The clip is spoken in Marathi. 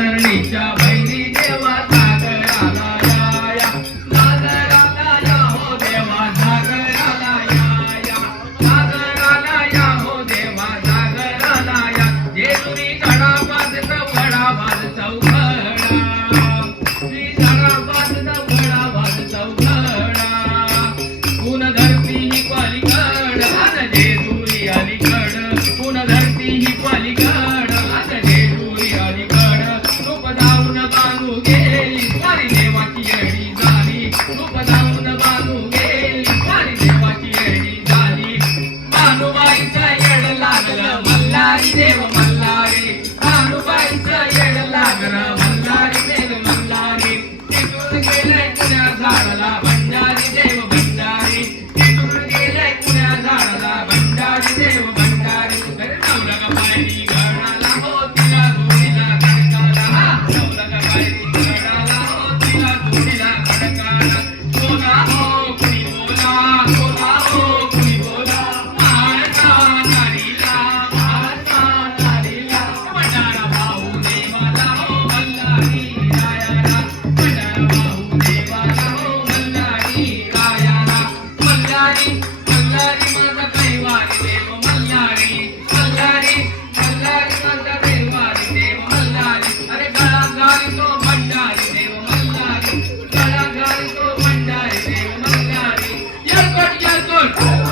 घसरणीच्या भैरी देवा सागराला या सागराला या हो देवा सागराला या सागराला या हो देवा सागराला या जेजुरी गडाबाज चौघडाबाज चौघडा श्री गडाबाज चौघडाबाज चौघडा पुन धरती ही पलीकड अन जेजुरी अलीकड पुन धरती ही पलीकड अन जेजुरी अलीकड रूप दाऊन बांधू गेली वारी देवाची येडी झाली रूप दाऊन बांधू गेली वारी देवाची येडी झाली भानुबाईचं येड लागलं मल्हारी देव मल्हारी भानुबाईचं येड लागलं मल्हारी देव मल्हारी तिथून गेलंय पुण्या झाडाला भंडारी देव भंडारी तिथून गेलंय पुण्या झाडाला भंडारी देव भंडारी नवलग पायरी गडाला हो तिला जोडीला खडकाला नवलग पायरी गडाला हो तिला जोडीला खडकाला सोना हो कुणी बोला सोना हो कुणी बोला महाराजा नारीला भंडारा भाऊ देवाला हो मल्हारी रायाला भंडारा भाऊ देवाला हो मल्हारी रायाला मल्हारी मल्हारी माझा कैवारी देव मल्हारी मल्हारी मल्हारी माझा कैवारी देव मल्हारी अरे गळा गाली तो भंडारी देव मल्हारी गळा गाली तो भंडारी देव मल्हारी येळकोट येळकोट